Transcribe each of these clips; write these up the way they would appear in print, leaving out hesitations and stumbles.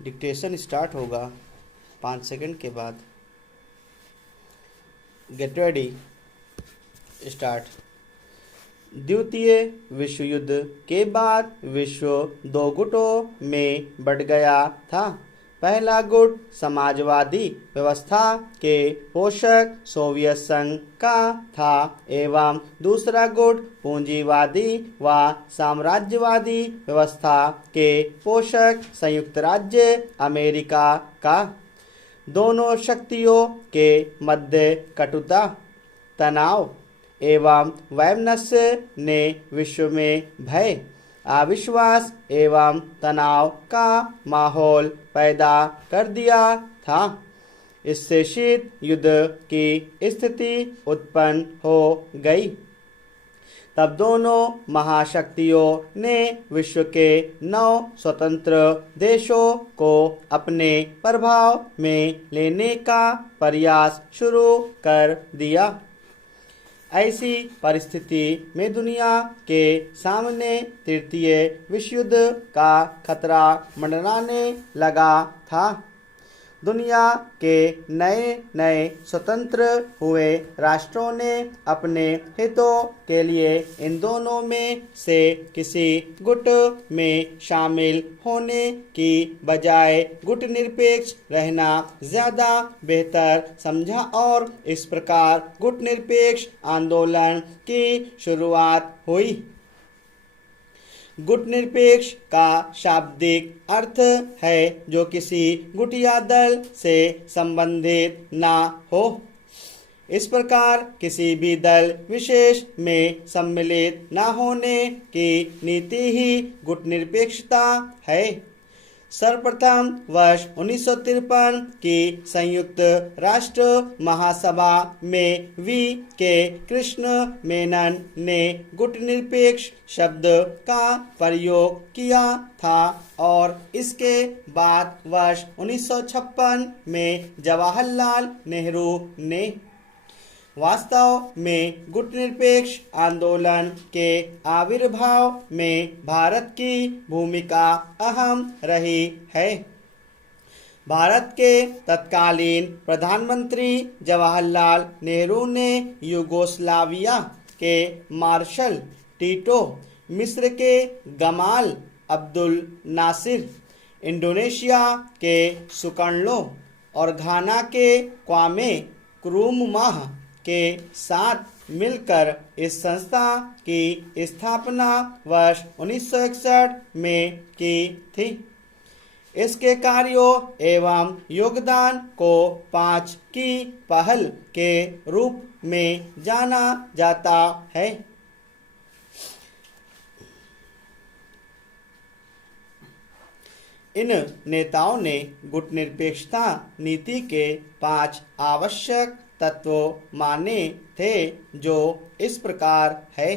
Dictation start होगा 5 second के बाद। Get ready, start. द्वितीय विश्व युद्ध के बाद विश्व दो गुटों में बंट गया था। पहला गुट समाजवादी व्यवस्था के पोषक सोवियत संघ का था एवं दूसरा गुट पूंजीवादी व साम्राज्यवादी व्यवस्था के पोषक संयुक्त राज्य अमेरिका का। दोनों शक्तियों के मध्य कटुता, तनाव एवं वैमनस्य ने विश्व में भय, अविश्वास एवं तनाव का माहौल पैदा कर दिया था। इससे शीत युद्ध की स्थिति उत्पन्न हो गई। तब दोनों महाशक्तियों ने विश्व के 9 स्वतंत्र देशों को अपने प्रभाव में लेने का प्रयास शुरू कर दिया। ऐसी परिस्थिति में दुनिया के सामने तृतीय विश्व युद्ध का खतरा मंडराने लगा था। दुनिया के नए नए स्वतंत्र हुए राष्ट्रों ने अपने हितों के लिए इन दोनों में से किसी गुट में शामिल होने की बजाय गुट निरपेक्ष रहना ज्यादा बेहतर समझा और इस प्रकार गुट निरपेक्ष आंदोलन की शुरुआत हुई। गुट निरपेक्ष का शाब्दिक अर्थ है जो किसी गुट या दल से संबंधित ना हो। इस प्रकार किसी भी दल विशेष में सम्मिलित न होने की नीति ही गुट निरपेक्षता है। सर्वप्रथम वर्ष 1953 की संयुक्त राष्ट्र महासभा में वी के कृष्ण मेनन ने गुट निरपेक्ष शब्द का प्रयोग किया था और इसके बाद वर्ष 1956 में जवाहरलाल नेहरू ने। वास्तव में गुट निरपेक्ष आंदोलन के आविर्भाव में भारत की भूमिका अहम रही है। भारत के तत्कालीन प्रधानमंत्री जवाहरलाल नेहरू ने यूगोस्लाविया के मार्शल टीटो, मिस्र के गमाल अब्दुल नासिर, इंडोनेशिया के सुकर्णो और घाना के क्वामे नक्रुमाह के साथ मिलकर इस संस्था की स्थापना वर्ष 1961 में की थी। इसके कार्यों एवं योगदान को 5 की पहल के रूप में जाना जाता है। इन नेताओं ने गुट निरपेक्षता नीति के 5 आवश्यक तत्व माने थे जो इस प्रकार है।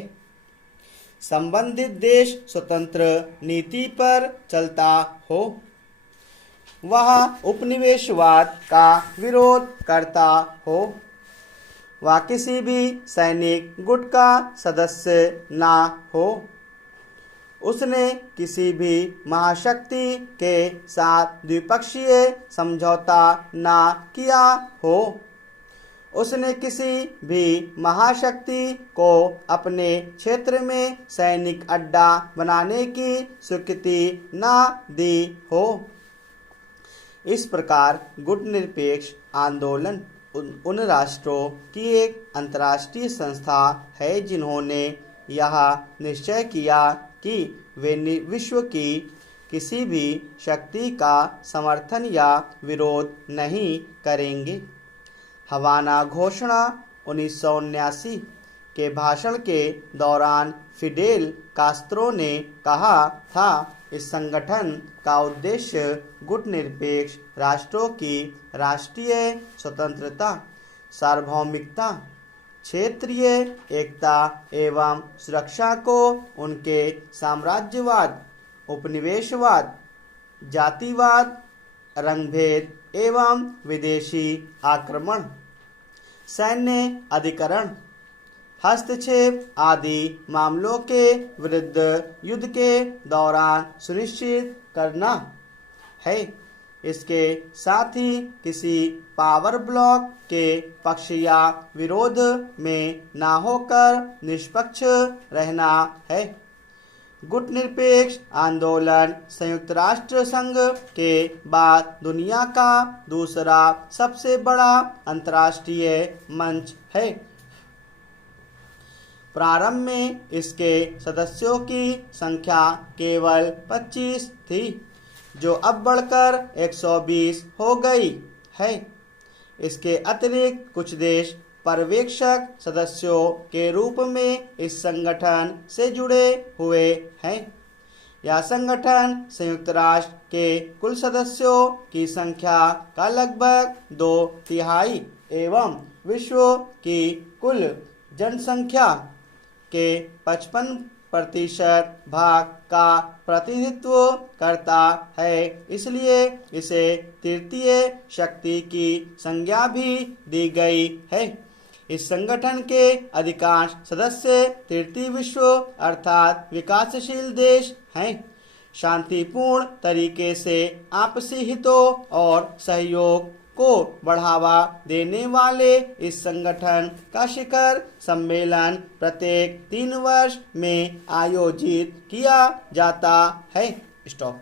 संबंधित देश स्वतंत्र नीति पर चलता हो, वह उपनिवेशवाद का विरोध करता हो, वह किसी भी सैनिक गुट का सदस्य ना हो, उसने किसी भी महाशक्ति के साथ द्विपक्षीय समझौता ना किया हो, उसने किसी भी महाशक्ति को अपने क्षेत्र में सैनिक अड्डा बनाने की स्वीकृति न दी हो। इस प्रकार गुट निरपेक्ष आंदोलन उन राष्ट्रों की एक अंतर्राष्ट्रीय संस्था है जिन्होंने यह निश्चय किया कि वे विश्व की किसी भी शक्ति का समर्थन या विरोध नहीं करेंगे। हवाना घोषणा 1979 के भाषण के दौरान फिडेल कास्त्रो ने कहा था, इस संगठन का उद्देश्य गुट निरपेक्ष राष्ट्रों की राष्ट्रीय स्वतंत्रता, सार्वभौमिकता, क्षेत्रीय एकता एवं सुरक्षा को उनके साम्राज्यवाद, उपनिवेशवाद, जातिवाद, रंगभेद एवं विदेशी आक्रमण, सैन्य अधिकरण, हस्तक्षेप आदि मामलों के विरुद्ध युद्ध के दौरान सुनिश्चित करना है। इसके साथ ही किसी पावर ब्लॉक के पक्ष या विरोध में ना होकर निष्पक्ष रहना है। गुटनिरपेक्ष आंदोलन संयुक्त राष्ट्र संघ के बाद दुनिया का दूसरा सबसे बड़ा अंतर्राष्ट्रीय मंच है। प्रारंभ में इसके सदस्यों की संख्या केवल 25 थी, जो अब बढ़कर 120 हो गई है। इसके अतिरिक्त कुछ देश पर्यवेक्षक सदस्यों के रूप में इस संगठन से जुड़े हुए हैं। यह संगठन संयुक्त राष्ट्र के कुल सदस्यों की संख्या का लगभग 2/3 एवं विश्व की कुल जनसंख्या के 55% भाग का प्रतिनिधित्व करता है। इसलिए इसे तृतीय शक्ति की संज्ञा भी दी गई है। इस संगठन के अधिकांश सदस्य तृतीय विश्व अर्थात विकासशील देश हैं। शांतिपूर्ण तरीके से आपसी हितों और सहयोग को बढ़ावा देने वाले इस संगठन का शिखर सम्मेलन प्रत्येक 3 वर्ष में आयोजित किया जाता है। स्टॉप।